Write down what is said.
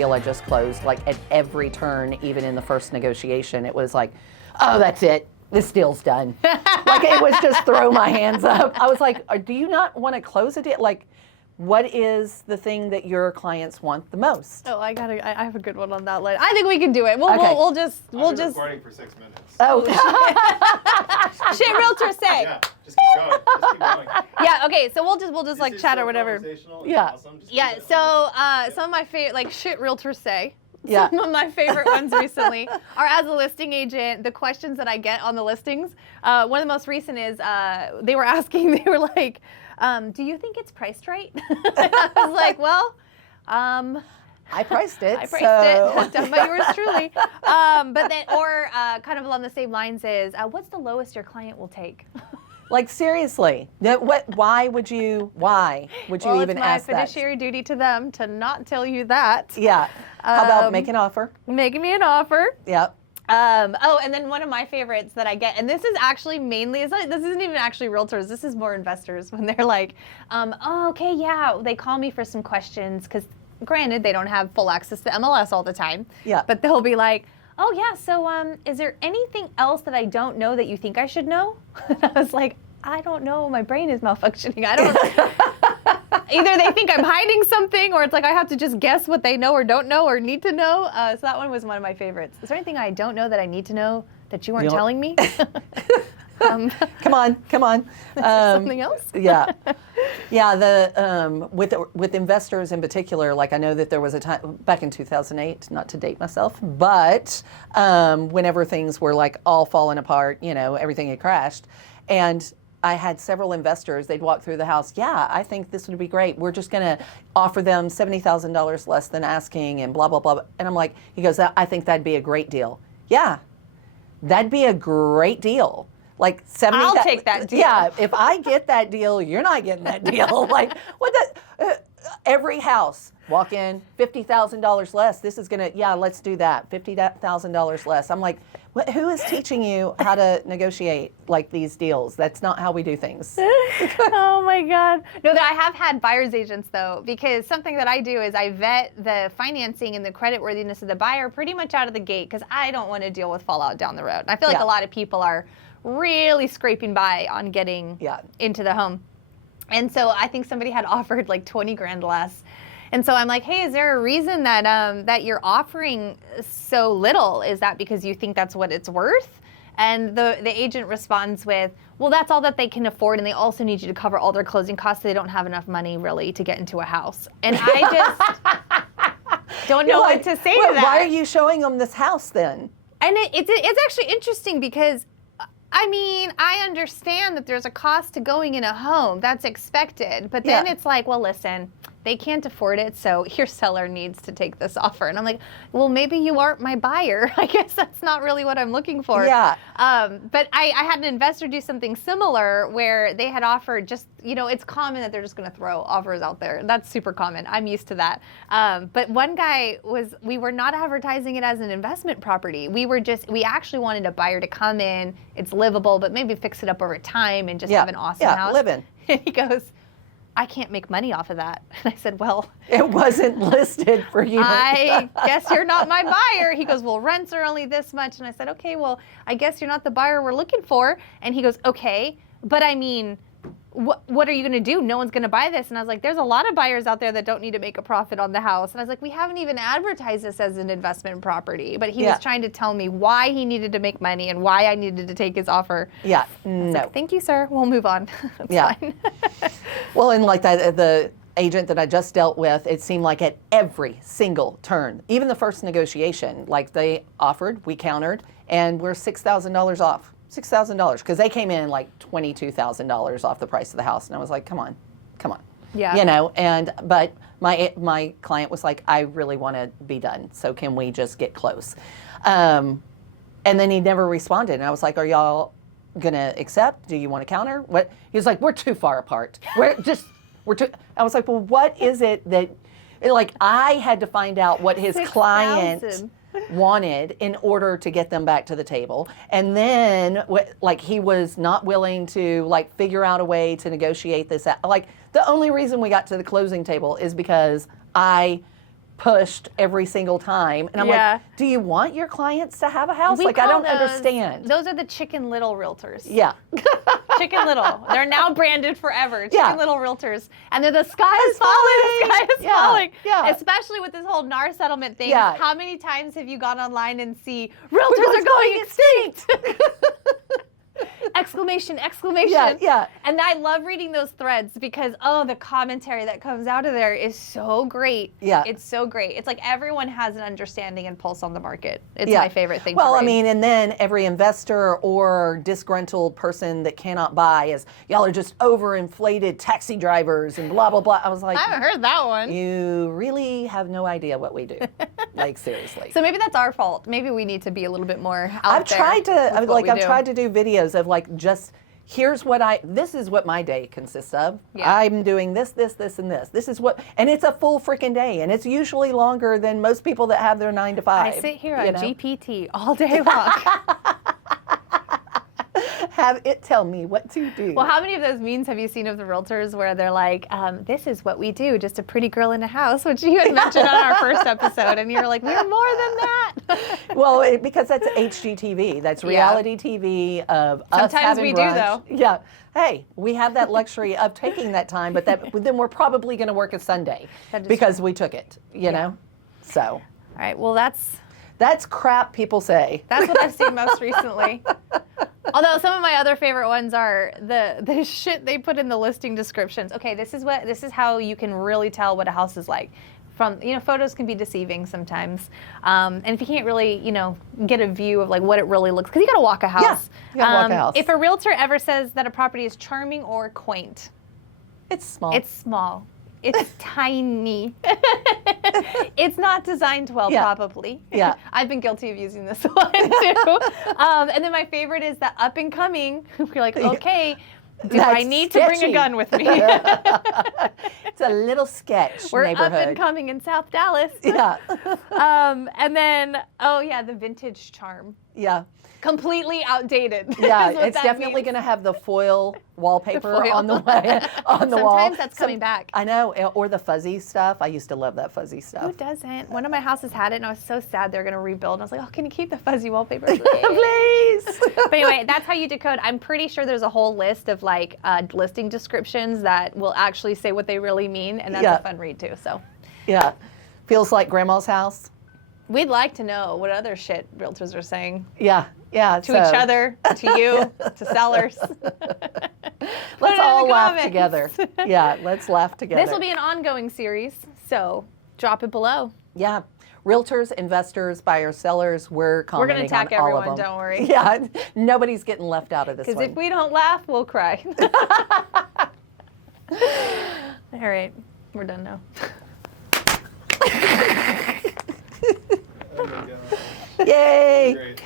deal I just closed, like at every turn, even in the first negotiation, it was like, oh, that's it. This deal's done. Like it was just throw my hands up. I was like, do you not want to close a deal? Like, what is the thing that your clients want the most? Oh, I have a good one on that line. I think we can do it. We'll just. I've been recording for 6 minutes. Oh, shit, realtors say. Yeah, just keep going. Just keep going. Yeah. Okay. So we'll just like chat or whatever. Yeah. Awesome. Just Yeah. keep it So up. some of my favorite, like shit, realtors say. Yeah. Some of my favorite ones recently are, as a listing agent, the questions that I get on the listings. One of the most recent is they were asking. They were like, "Do you think it's priced right?" I was like, "Well." I priced it. I priced it. Done by yours truly. But then, or kind of along the same lines is, what's the lowest your client will take? Like seriously, why would you even ask it's my fiduciary duty to them to not tell you that. Yeah. How about make an offer? Making me an offer. Yep. And then one of my favorites that I get, and this is actually mainly, this isn't even actually realtors, this is more investors when they're like, oh, okay, yeah, they call me for some questions, because granted, they don't have full access to MLS all the time. Yeah. But they'll be like, oh yeah, so is there anything else that I don't know that you think I should know? I was like, I don't know, my brain is malfunctioning. I don't either they think I'm hiding something, or it's like I have to just guess what they know or don't know or need to know. So that one was one of my favorites. Is there anything I don't know that I need to know that you weren't telling me? Come on. Is there something else? Yeah. Yeah, with investors in particular, like I know that there was a time back in 2008, not to date myself, but whenever things were like all falling apart, everything had crashed. And I had several investors, they'd walk through the house, yeah, I think this would be great. We're just going to offer them $70,000 less than asking and blah, blah, blah. And I'm like, he goes, I think that'd be a great deal. Yeah, that'd be a great deal. Like 70. I'll take that deal. Yeah, if I get that deal, you're not getting that deal. Like, what every house, walk in, $50,000 less. This is going to, yeah, let's do that. $50,000 less. I'm like, who is teaching you how to negotiate like these deals? That's not how we do things. Oh my God. No, I have had buyer's agents though, because something that I do is I vet the financing and the creditworthiness of the buyer pretty much out of the gate, because I don't want to deal with fallout down the road. I feel like a lot of people are really scraping by on getting into the home. And so I think somebody had offered like 20 grand less. And so I'm like, hey, is there a reason that that you're offering so little? Is that because you think that's what it's worth? And the agent responds with, well, that's all that they can afford, and they also need you to cover all their closing costs. So they don't have enough money really to get into a house. And I just don't know what to say to that. Why are you showing them this house then? And it's actually interesting because, I mean, I understand that there's a cost to going in a home. That's expected. But then it's like, well, listen, they can't afford it, so your seller needs to take this offer. And I'm like, well, maybe you aren't my buyer. I guess that's not really what I'm looking for. Yeah. But I had an investor do something similar where they had offered just, it's common that they're just going to throw offers out there. That's super common. I'm used to that. But one guy we were not advertising it as an investment property. We actually wanted a buyer to come in, it's livable, but maybe fix it up over time and just have an awesome house. Live in. And he goes, I can't make money off of that. And I said, well, it wasn't listed for you. I guess you're not my buyer. He goes, well, rents are only this much. And I said, okay, well, I guess you're not the buyer we're looking for. And he goes, okay, but I mean, what are you going to do? No one's going to buy this. And I was like, there's a lot of buyers out there that don't need to make a profit on the house. And I was like, we haven't even advertised this as an investment property. But he was trying to tell me why he needed to make money and why I needed to take his offer. Yeah, no. Like, thank you, sir. We'll move on. That's fine. Well, and like that, the agent that I just dealt with, it seemed like at every single turn, even the first negotiation, like they offered, we countered, and we're $6,000 off. $6,000 because they came in like $22,000 off the price of the house, and I was like, come on. Yeah. But my client was like, I really want to be done, so can we just get close? And then he never responded, and I was like, are y'all gonna accept? Do you want to counter? What? He was like, we're too far apart. We're too. I was like, well, what is it that? Like, I had to find out what his client wanted in order to get them back to the table. And then like he was not willing to like figure out a way to negotiate this out. Like the only reason we got to the closing table is because I pushed every single time. And I'm Yeah. like, do you want your clients to have a house? We Like, I call don't understand. Those are the Chicken Little realtors. Yeah. Chicken Little. They're now branded forever. Chicken Yeah. Little realtors. And they're the sky is falling. The sky is Yeah. falling. Yeah. Especially with this whole NAR settlement thing. Yeah. How many times have you gone online and see realtors are going extinct? Exclamation, exclamation. Yeah, yeah. And I love reading those threads because, oh, the commentary that comes out of there is so great. Yeah. It's so great. It's like everyone has an understanding and pulse on the market. It's Yeah. my favorite thing Well, to I read. mean, and then every investor or disgruntled person that cannot buy is, y'all are just overinflated taxi drivers and blah, blah, blah. I was like, I haven't heard that one. you really have no idea what we do. Like, seriously. So maybe that's our fault. Maybe we need to be a little bit more out I've there tried to, with what we I've do. tried to do videos of like, just, here's what this is what my day consists of. Yeah. I'm doing this, this, this, and this. This is what, and it's a full freaking day. And it's usually longer than most people that have their 9 to 5. I sit here you on know? GPT all day long. Have it tell me what to do. Well, how many of those memes have you seen of the realtors where they're like, this is what we do, just a pretty girl in a house, which you had mentioned on our first episode, and you were like, we're more than that. Well, because that's HGTV. That's reality TV of us Sometimes having we do, brunch. though. Yeah. Hey, we have that luxury of taking that time, but then we're probably going to work a Sunday That is because we took it, you know? So All right, well, that's crap people say. that's what I've seen most recently. Although some of my other favorite ones are the shit they put in the listing descriptions. Okay, this is how you can really tell what a house is like. Photos can be deceiving sometimes, and if you can't really, get a view of like what it really looks, because you got to walk a house. Yeah, you gotta walk a house. If a realtor ever says that a property is charming or quaint, It's small. it's small. It's tiny. It's not designed well, Yeah. probably. Yeah. I've been guilty of using this one too. And then my favorite is the up and coming. You're like, okay, do I That's need to bring a sketchy. gun with me? It's a little sketch We're neighborhood. up and coming in South Dallas. Yeah. And then, the vintage charm. Yeah. Completely outdated. Yeah, is what it's that definitely means. going to have the foil wallpaper foil. on the wall. Sometimes that's coming back. I know, or the fuzzy stuff. I used to love that fuzzy Who stuff. doesn't? One of my houses had it, and I was so sad they were going to rebuild. And I was like, oh, can you keep the fuzzy wallpaper? Please. But anyway, that's how you decode. I'm pretty sure there's a whole list of like listing descriptions that will actually say what they really mean, and that's Yeah. a fun read too. So Yeah. Feels like grandma's house. we'd like to know what other shit realtors are saying Yeah. Yeah. to each other, to you, to sellers. Let's all laugh comments. together. Yeah. Let's laugh together. This will be an ongoing series, so drop it below. Yeah. Realtors, investors, buyers, sellers, we're We're going commenting to attack on all of everyone, them. don't worry. Yeah. Nobody's getting left out of this Because one. if we don't laugh, we'll cry. All right, we're done now. Oh my God. Yay. Great.